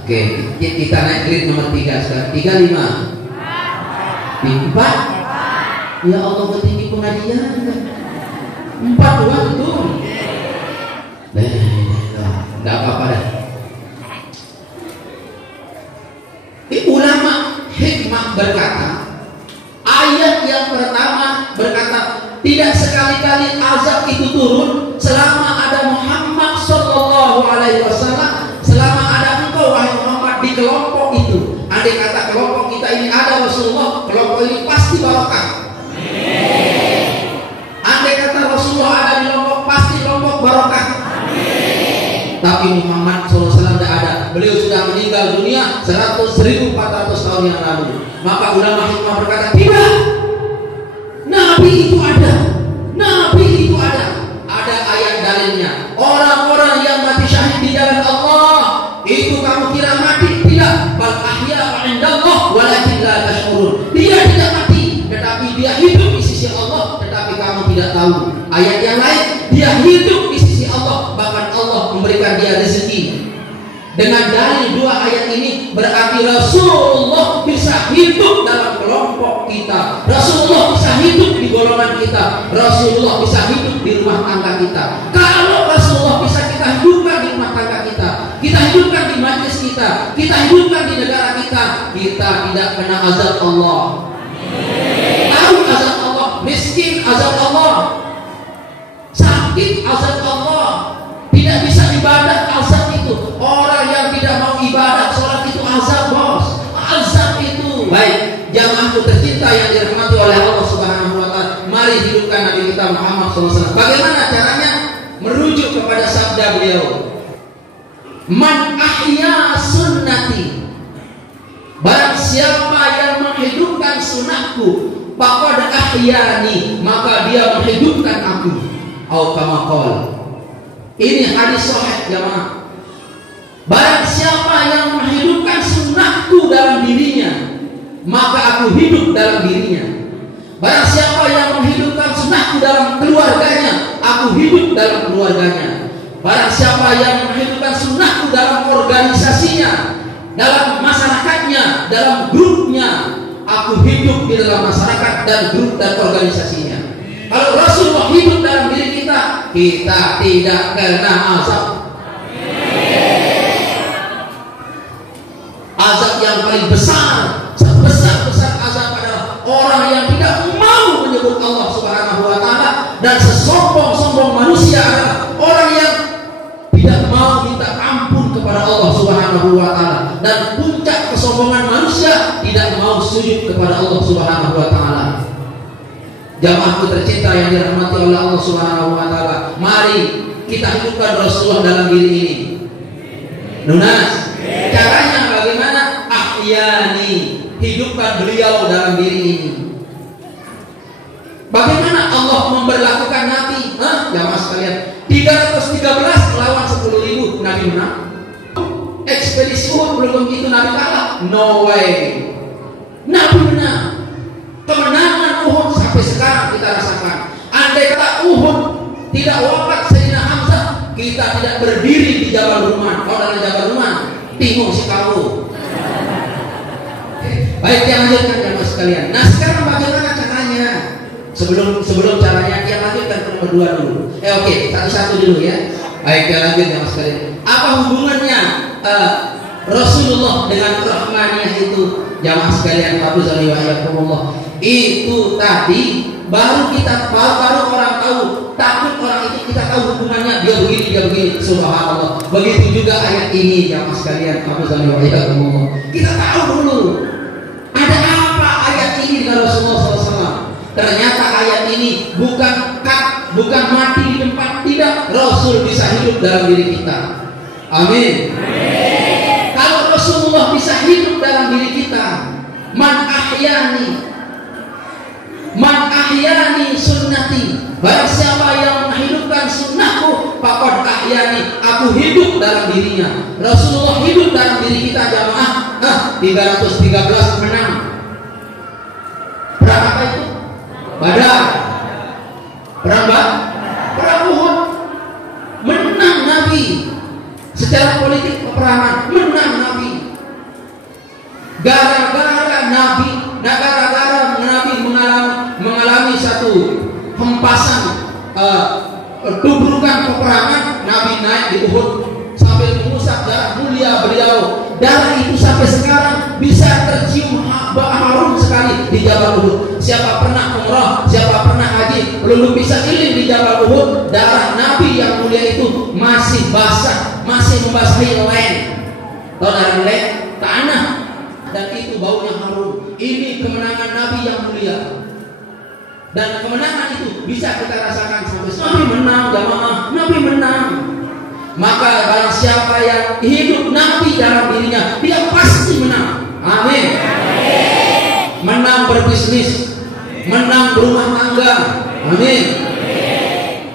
Oke. Kita naik grade nomor 3 sekarang. 35. 4. Ya Allah, ketinggi pengajian. 4 doang itu. Enggak apa-apa dah. Ulama hikmah berkata, ayat yang pertama berkata, tidak sekali-kali azab itu turun selama ada Muhammad Sallallahu Alaihi Wasallam, selama ada engkau wahai Muhammad di kelompok itu. Andai kata kelompok kita ini ada Rasulullah, kelompok ini pasti barokah. Andai kata Rasulullah ada di kelompok, pasti kelompok barokah. Tapi Muhammad SAW tidak ada. Beliau sudah meninggal dunia 1.400 tahun yang lalu. Maka ulama hikmah berkata, Nabi itu ada. Nabi itu ada. Ada ayat dalilnya. Orang-orang yang mati syahid di jalan Allah, itu kamu kira mati? Tidak. Bal ahya 'indallah walakin la tash'urun. Dia tidak mati, tetapi dia hidup di sisi Allah, tetapi kamu tidak tahu. Ayat yang lain, dia hidup di sisi Allah, bahkan Allah memberikan dia rezeki. Dengan dalil dua ayat ini berarti Rasulullah bisa hidup dalam kelompok kita. Rasulullah bisa hidup di golongan kita. Rasulullah bisa hidup di rumah tangga kita. Kalau Rasulullah bisa kita hidupkan di rumah tangga kita, kita hidupkan di majlis kita hidupkan di negara kita tidak kena azab Allah. Tahu azab Allah, miskin azab Allah, sakit azab Allah, tidak bisa ibadah azab itu. Orang yang tidak mau ibadah sholat itu azab, bos. Azab itu. Baik, jamaahku tercinta yang dirahmati oleh Allah Subhanahu wa taala, mari hidupkan Nabi kita Muhammad SAW. Bagaimana caranya? Merujuk kepada sabda beliau, man ahya sunnati, barang siapa yang menghidupkan sunnahku, faqad ahyani, maka dia menghidupkan aku. Atau kama qala. Ini hadis sahih jamaah. Barang siapa yang menghidupkan sunnahku dalam dirinya, maka aku hidup dalam dirinya. Barang siapa yang menghidupkan sunnahku dalam keluarganya, aku hidup dalam keluarganya. Barang siapa yang menghidupkan sunnahku dalam organisasinya, dalam masyarakatnya, dalam grupnya, aku hidup di dalam masyarakat dan grup dan organisasinya. Kalau Rasulullah hidup dalam diri kita tidak kena azab. Azab yang paling besar, sebesar-besar azab adalah orang yang tidak mau menyebut Allah Subhanahu wa taala, dan sesombong-sombong manusia adalah orang yang tidak mau minta ampun kepada Allah Subhanahu wa taala, dan puncak kesombongan manusia tidak mau sujud kepada Allah Subhanahu wa taala. Jamaahku tercinta yang dirahmati oleh Allah Subhanahu wa taala, mari kita hidupkan Rasulullah dalam diri ini. Lunas. Caranya bagaimana? Ahyani, hidupkan beliau dalam diri ini. Bagaimana Allah memberlakukan Nabi? Jamaah sekalian, 313 melawan 10.000, Nabi menang. Ekspedisi Uhud belum begitu Nabi kalah. No way. Nabi menang. Kemenangan Uhud sampai sekarang kita rasakan. Andai kata Uhud tidak wafat Sayyidina Hamzah, kita tidak berdiri di Jabal Rumah. Kalau dalam Jabal Rumah, Timur Chicago. Baik, yang lanjutkan jamaah sekalian. Nah, sekarang bagaimana caranya? Sebelum caranya, yang lanjutkan ke nomor 2 dulu. Oke, satu-satu dulu ya. Baik, yang lanjut jamaah sekalian. Apa hubungannya Rasulullah dengan Rahmaniyah itu? Jamaah sekalian, hafizani wa iyyakumullah. Itu tadi baru orang tahu. Takut orang itu kita tahu hubungannya, dia begini, subhanallah. Begitu juga ayat ini jamaah sekalian, hafizani wa iyyakumullah. Kita tahu dulu ada apa ayat ini dengan Rasulullah SAW. Ternyata ayat ini bukan mati di tempat, tidak. Rasul bisa hidup dalam diri kita. Amin. Kalau Rasulullah bisa hidup dalam diri kita, man ahyani sunnati, barang siapa yang menghidupkan sunnahku, faqad ahyani, aku hidup dalam dirinya. Rasulullah hidup dalam diri kita jamaah. 313 menang. Perang apa itu? Badar. Perang Uhud. Menang Nabi. Secara politik peperangan menang Nabi. Gara-gara Nabi mengalami satu hempasan tubrukan peperangan, Nabi naik di Uhud sambil mengusap darah mulia beliau. Darah itu sampai sekarang bisa tercium harum sekali di Jabal Uhud. Siapa pernah umrah, siapa pernah haji, belum bisa ilim di Jabal Uhud, darah Nabi yang mulia itu masih basah, masih membasahi len. Tahu darah len? Tanah. Dan itu baunya harum. Ini kemenangan Nabi yang mulia. Dan kemenangan itu bisa kita rasakan sampai Nabi menang jamaah, Nabi menang. Maka barang siapa yang hidup Nabi dalam dirinya, dia pasti menang. Amin. Menang berbisnis, menang rumah tangga, amin,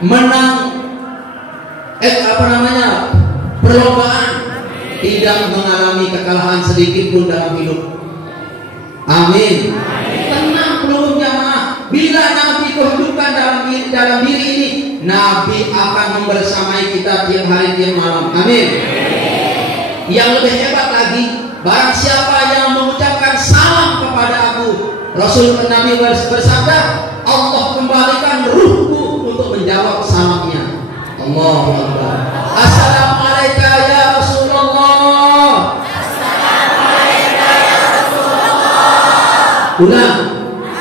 menang perlombaan, tidak mengalami kekalahan sedikit pun dalam hidup, amin. Tenang peluru jamaah, bila Nabi kehidupan dalam diri ini, Nabi akan membersamai kita tiap hari tiap malam, amin. Yang lebih hebat lagi, barang siapa yang mengucapkan salam kepada aku, Rasul Nabi bersabda, Allah kembalikan ruhku untuk menjawab salamnya. Allahu Akbar. Assalamualaikum ya Rasulullah. Assalamualaikum ya Rasulullah. Ulang.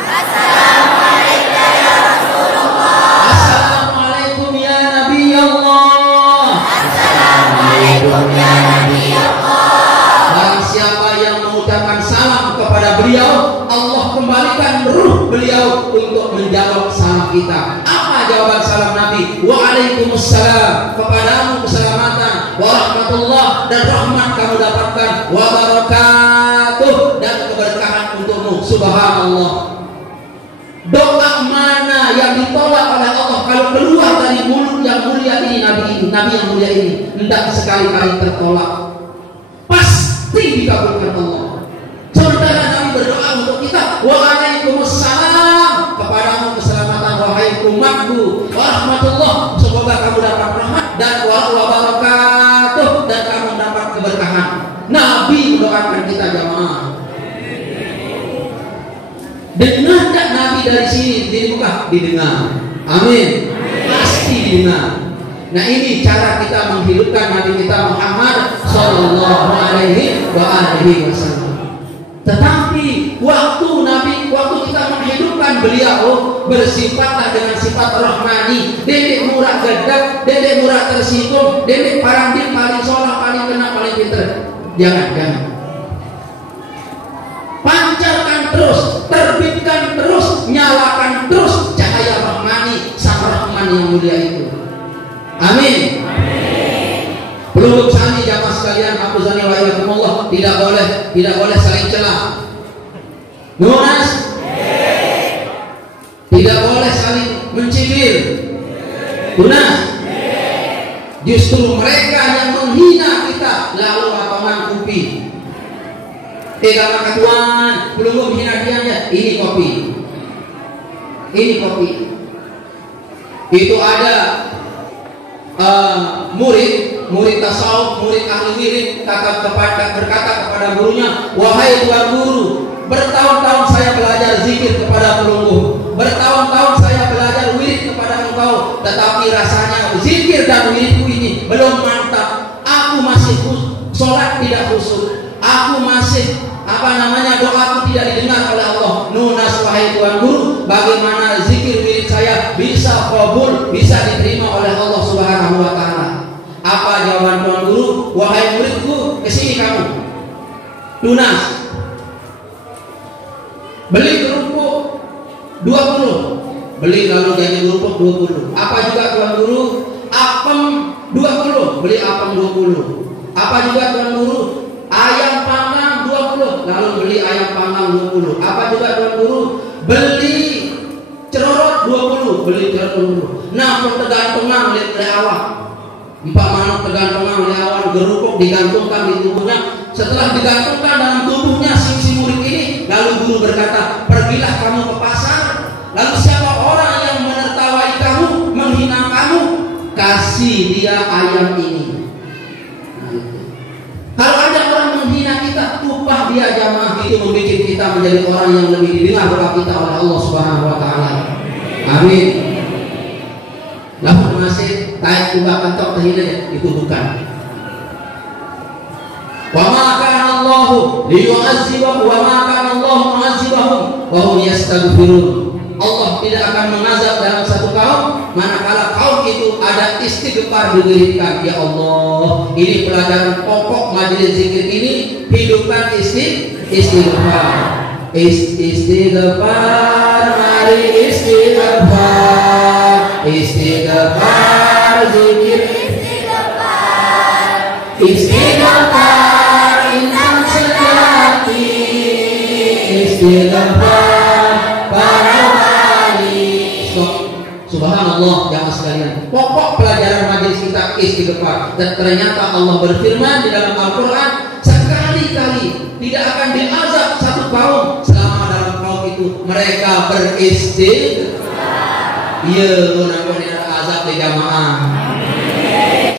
Assalamualaikum ya Rasulullah. Assalamualaikum ya Nabi Allah. Assalamualaikum ya Nabi Allah. Barang siapa yang mengucapkan salam kepada beliau, Allah kembalikan ruh beliau untuk menjawab salam kita. Apa jawaban salam Nabi? Waalaikumsalam, kepadamu keselamatan, warahmatullah, dan rahmat kamu dapatkan, wabarakatuh, dan keberkahan untukmu. Subhanallah. Doa mana yang ditolak oleh Allah kalau keluar dari mulut yang mulia ini, Nabi yang mulia ini, hendak sekali-kali tertolak, pasti dikabulkan Allah. Sementara Nabi berdoa untuk kita, waalaikumsalam, kepadamu keselamatan wahai umatku, warahmatullah, semoga kamu dapat rahmat, dan wabarakatuh, dan kamu dapat keberkahan. Nabi mendoakan kita jamaah. Dengar tak Nabi dari sini di muka? Didengar. Amin. Pasti didengar. Nah, ini cara kita menghidupkan Nabi kita Muhammad Sallallahu Alaihi Wasallam. Tetapi waktu kita menghidupkan beliau, bersifatlah dengan sifat rahmani. Dedek murah gedek, dedek murah tersinggung, dedek paling soleh, paling kena, paling pinter. Jangan. Pancarkan terus, terbitkan terus, nyalakan terus cahaya rahmani, sang Rahman yang mulia itu. Amin. Peluru sani jamaah sekalian, hafizani wa iyyakumullah, tidak boleh saling celah. Nunas, tidak boleh saling mencibir. Tunas, justru mereka yang menghina kita lalu lapangan kupi. Maka Tuhan belum menghina dia, ini kopi. Itu ada murid tasawuf, murid ahli wirid berkata kepada gurunya, wahai tuan guru, bertahun-tahun saya belajar zikir kepada pelungguh, bertahun-tahun saya belajar wirid kepada engkau, tetapi rasanya zikir dan wiridku ini belum mantap. Aku masih sholat tidak khusyuk, aku masih doaku tidak didengar oleh Allah. Nunas wahai tuan guru, bagaimana zikir wirid saya bisa qabul, bisa diterima oleh Allah Subhanahu wa taala? Apa jawaban tuan guru? Wahai muridku, kesini kamu. Tunas, beli kerupuk 20, beli lalu jadi kerupuk 20. Apa juga tuan guru? Apem 20, beli apem 20. Apa juga tuan guru? Ayam panggang 20, lalu beli ayam panggang 20. Apa juga tuan guru? Beli cerorot 20, beli cerorot 20. Nah, tergantungan oleh awak. 4 manuk tergantungan oleh awak, gerupuk digantungkan di tubuhnya. Setelah digantungkan dalam tubuhnya si murid ini, lalu guru berkata, pergilah kamu ke pasar. Lalu siapa orang yang menertawai kamu, menghina kamu, kasih dia ayam ini. Kalau ada orang menghina kita, upah dia jamaah, itu membuat kita menjadi orang yang lebih didengar doa kita oleh Allah Subhanahu wa taala. Amin. Lalu masih taik ubah kantor terhina, itu bukan. Wa ma kana Allahu liyu'azzibahum wa ma kana Allahu mu'azzibahum wa hum yastaghfirun. Allah tidak akan mengazab dalam satu kaum manakala kaum itu ada istighfar diberikan. Ya Allah, ini pelajaran pokok majelis zikir ini, hidupkan istighfar. Istighfar, mari istighfar. Istighfar, zikir istighfar, insan sejati. Istighfar para Subhanallah jamaah sekalian, pokok pelajaran majelis kita istighfar. Dan ternyata Allah berfirman di dalam Al-Quran, sekali-kali tidak akan diazab satu kaum selama dalam kaum itu mereka beristighfar. Iya, menanggung azab di jamaah.